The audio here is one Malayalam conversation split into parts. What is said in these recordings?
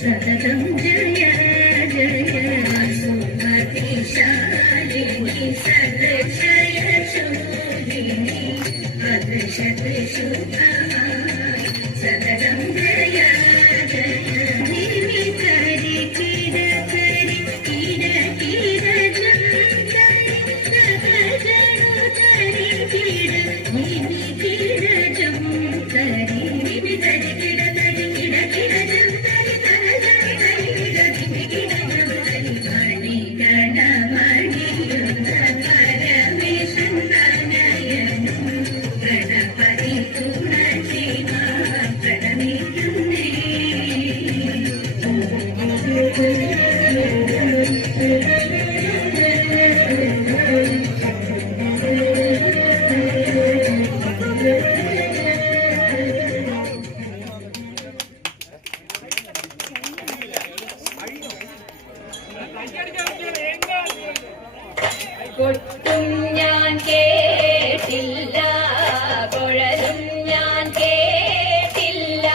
सततं जय जय सुमतिशालिनी सदशय शोभिनी अदशत शुभाय सततं जय जय निमि करि किर करि किर किर जन्तरि सगजनु तरि किर निमि किर जन्तरि निमि तरि किर तरि किर किर जन्तरि കൊട്ടും ഞാൻ കേട്ടില്ല കുഴലും ഞാൻ കേട്ടില്ല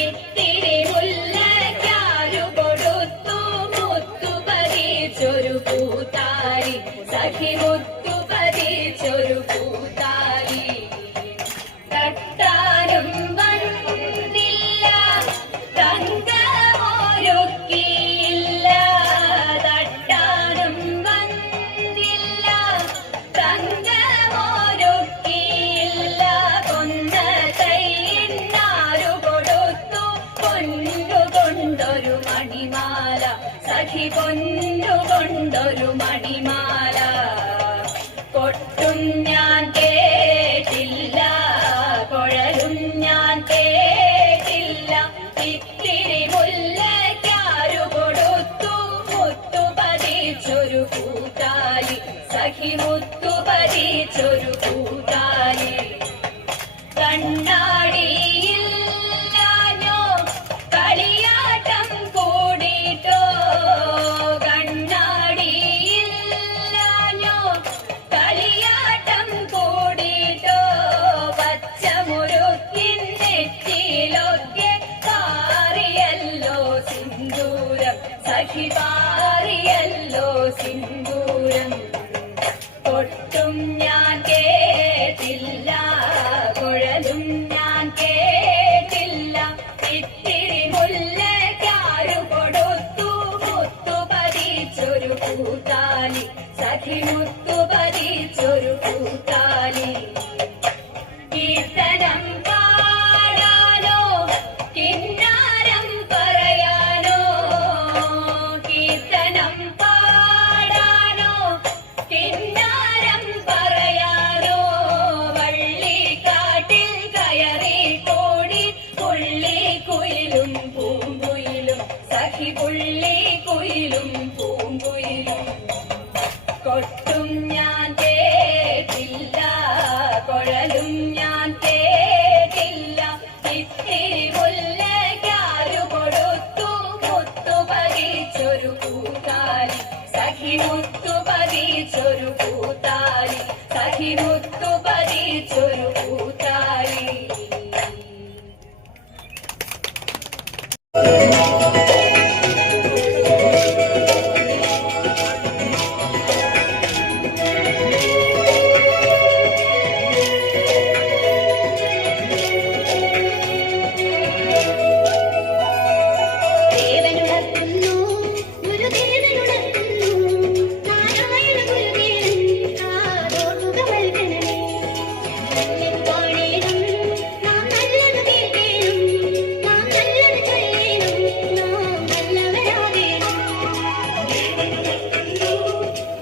ഇത്തിരി മുല്ലയ്ക്കാരു കൊടുത്തു മുത്തു പതിച്ചൊരു പൂത്താരി സഖി മുത്തു പതിച്ചൊരു പൂത്താരി തട്ടാനും വന്നില്ല തങ്കമൊരുക്കിയില്ല തട്ടാനും തങ്കമൊരുക്കിയില്ല കൊന്ന കൈയിന്നാരു കൊടുത്തു പൊന്നുകൊണ്ടൊരു മണിമാല സഖി പൊന്നുകൊണ്ടൊരു മണിമാല കൊട്ടും ഞാൻ കേട്ടില്ല കുഴലും ഞാൻ കേട്ടില്ല ഇത്തിരി മുല്ലയ്ക്കാരു കൊടുത്തു മുത്തു പതിച്ചൊരു പൂത്താലി സഖി മുത്തു പതിച്ചൊരു പൂത്താലി കണ്ണാടിയില്ലാഞ്ഞോ കളിയാട്ടം കൂടിട്ടോ കണ്ണാടിയില്ലാഞ്ഞോ കളിയാട്ടം കൂടി സഖി പാറിയല്ലോ സിന്ദൂരം കൊട്ടും ഞാൻ കേട്ടില്ല കുഴലും ഞാൻ കേട്ടില്ല ഇത്തിരി മുല്ലക്കാരു കൊടുത്തു മുത്തു പതിച്ചൊരു കൂത്താലി സഖി മുത്തു പതിച്ചൊരു കൂത്താലി കീർത്തനം പാടാനോ കിന്നാരം പറയാനോ കീർത്തനം പാടാനോ കിന്നാരം പറയാനോ വള്ളിക്കാട്ടിൽ കയറി കോടി പുള്ളി കുയിലും പൂങ്കുയിലും സഖി പുള്ളി കുയിലും പൂങ്കുയിലും കൊട്ടും ഞാൻ കേട്ടില്ല കുഴലും ഞാൻ കേട്ടില്ല ഇത്തിരി മുല്ലക്കാരു കൊടുത്തു മുത്തു പതിച്ചൊരു കൂത്താലി സഖി മുത്തു പതിച്ചൊരു കൂത്താലി സഖി മുത്തു പതിച്ചൊരു കൂത്താലി ദേവനുണർത്തുന്നു ഗുരുദേവനുണർത്തുന്നു നാരായണ ഗുരുദേവൻ കാതോർക്കുക വൽക്കണമേ പാടേണം നാം നല്ലത് കേൾക്കേണം നാം നല്ലത് ചൊല്ലേണം നാം നല്ലവരാകേണം ദേവനുണർത്തുന്നു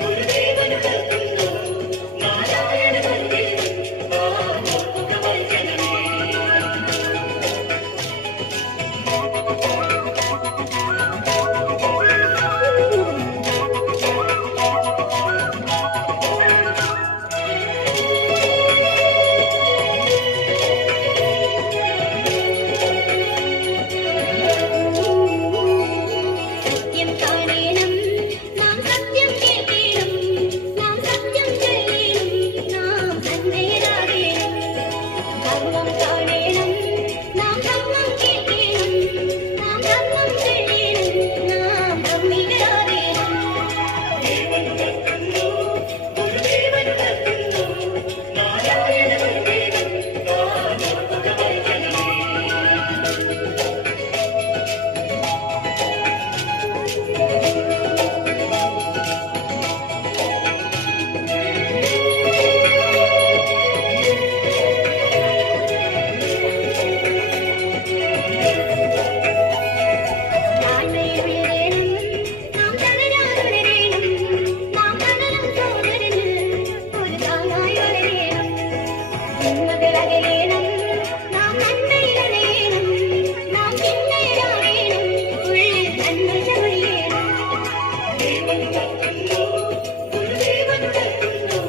ഗുരുദേവനുണർത്തുന്നു നാരായണ ഗുരുദേവൻ കാതോർക്കുക വൽക്കണമേ സത്യം കാണേണം നാം സത്യം കേൾക്കേണം നാം സത്യം ചൊല്ലേണം നാം നന്മയിലാകേണം ധർമ്മം കാണേണം നാം ധർമ്മം കേൾക്കേണം നാം ധർമ്മം ചൊല്ലേണം നാം ധർമ്മികരാകേണം ദേവനുണർത്തുന്നു ഗുരുദേവനുണർത്തുന്നു നാരായണ ഗുരുദേവൻ കാതോർക്കുക വൽക്കണമേ താഴ്മയുള്ളേണം നാം തളരാതുണരേണം നാം തളരും സോദരന് ഒരു താങ്ങായി വളരേണം തിന്മകളകലേണം നാം നന്മയിലണയേണം നാം ചിന്തയിലാകേണം ഉള്ളിൽ നന്മ ചൊരിയേണം ദേവനുണർത്തുന്നു ഗുരുദേവനുണർത്തുന്നു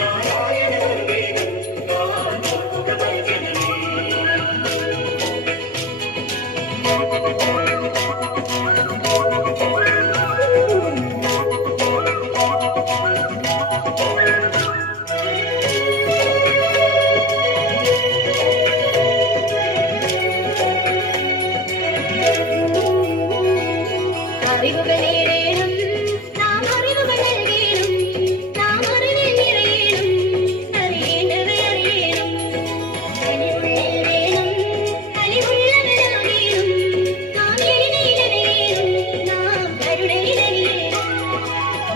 നാരായണ ഗുരുദേവൻ കാതോർക്കുക വൽക്കണമേ അറിവുകളേറേണം നാം അറിവുകൾ നൽകേണം നാം അറിവിൽ നിറയേണം അറിയേണ്ടവ അറിയണം കലിയുള്ളിൽ വേണം കലിവുള്ളവരാകേണം നാം എളിമയിലണയേണം നാം കരുണയിലണിയേണം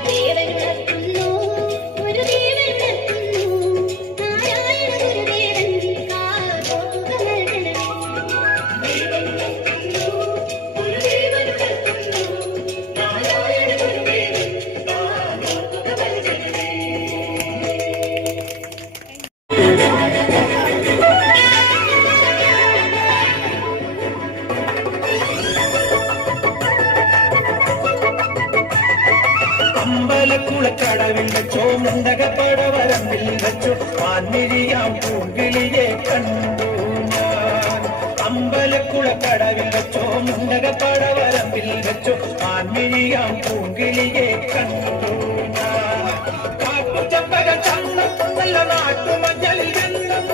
ദേവനുണർത്തുന്നു ഗുരുദേവനുണർത്തുന്നു നാരായണ ഗുരുദേവൻ കാതോർക്കുക വൽക്കണമേ ദേവനുണർത്തുന്നു ഗുരുദേവനുണർത്തുന്നു നാരായണ ഗുരുദേവൻ കാതോർക്കുക വൽക്കണമേ അമ്പലക്കുളക്കടവിൽ വെച്ചോ മുണ്ടകപ്പടവരമ്പിൽ വെച്ചോ പാൻമിഴിയാം പൂങ്കിളിയെ കണ്ടു ഞാൻ അമ്പലക്കുളക്കടവിൽ വെച്ചോ മുണ്ടകപ്പടവരമ്പിൽ വെച്ചോ പാൻമിഴിയാം പൂങ്കിളിയെ കണ്ടു ഞാൻ കാട്ടുചമ്പക ചന്തം നല്ല നാട്ടുമഞ്ഞളിൽ ഗന്ധം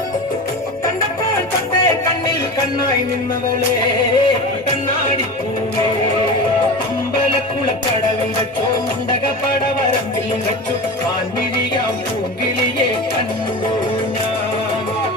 കണ്ടപ്പോൾ പണ്ടേ കണ്ണിൽ കണ്ണായി നിന്നവളെ കണ്ണാടിപ്പൂവേ അമ്പലക്കുള അമ്പലക്കുളക്കടവിൽ വെച്ചോ മുണ്ടകപ്പടവരമ്പിൽ വെച്ചു പാൻമിഴിയാം പൂങ്കിളിയെ കണ്ടു ഞാൻ.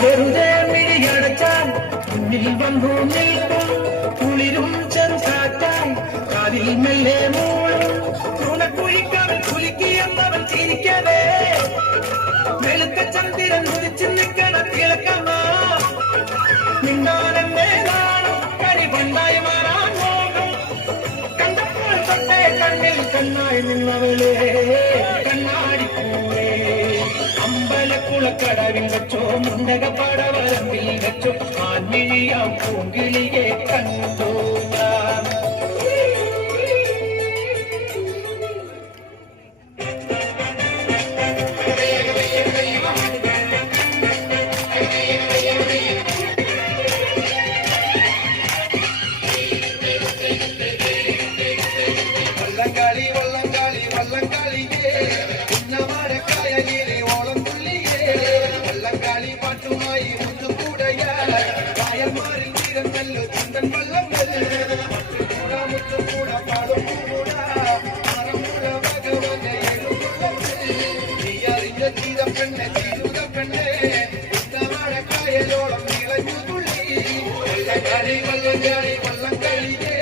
വെറുതെ മിഴിയടച്ചാൽ മുന്നിൽ വന്നു നിൽക്കും കുളിരും ചെറുതാറ്റായി കാതിൽ മെല്ലെ മൂളും തുണക്കുഴിക്കവൻ കുലുക്കിയെന്നവൻ ചിരിക്കവേ വെളുത്ത ചന്ദ്രൻ ഉദിച്ചു നിൽക്കണ തിളക്കമാ നിന്നാലെന്നെ നാണം കരി പണ്ടായി മാറാൻ പോകും കണ്ടപ്പോൾ തൊട്ടേ കണ്ണിൽ കണ്ണായി നിന്നവളേ കണ്ണാടിക്കൂവേ അമ്പലക്കുളക്കടവിൽ വെച്ചോ മുണ്ടകപ്പടവരമ്പിൽ വെച്ചോ ആൻമിഴിയാം പൂങ്കിളിയെ കണ്ടു ഞാൻ. വള്ളംകളി വള്ളംകളി വള്ളംകളിയേ ഉന്നമരക്കായലിലെ ഓളം തുള്ളിയേ വള്ളംകളി പാട്ടുമായി മുത്തുകൂടയായി കായൽമാരിൽ തീരം നെല്ലു ചിന്തൻ വള്ളങ്ങൾ മുത്തുകൂട പാടും കൂട മറമുട ഭഗവനെ നീ അറിഞ്ഞ ചെയ്ത പെണ്ണെ ചെയ്ത പെണ്ണെ ഉന്നമരക്കായലോളം നിളഞ്ഞു തുള്ളി വള്ളംകളി വള്ളംകളി വള്ളംകളിയേ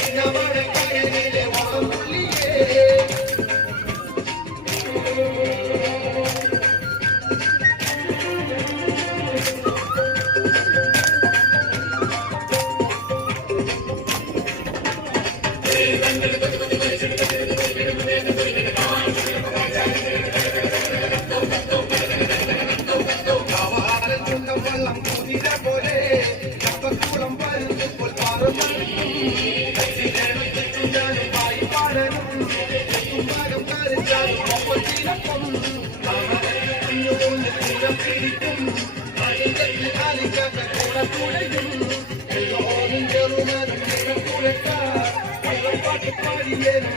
ഉന്നമരക്കായലിലെ ഓളം തുള്ളിയേ കാവാലൻ ചുണ്ടം വള്ളം കുതിര പോലെ കപ്പക്കുളം പരുന്തുപോൽ ചുണ്ടാനും പായി പാടനും കുമ്പാകം കാലിച്ചാലും ഒപ്പത്തിനൊപ്പം കുഞ്ഞുകൊണ്ട് കൂടെ പിടിക്കും അടിക്കത്തിൽ കാലിക്കാത്ത കൂടെ കൂടെയും ചെറുനാനും കൂടെക്കാർ പാട്ട് പാടിയേനും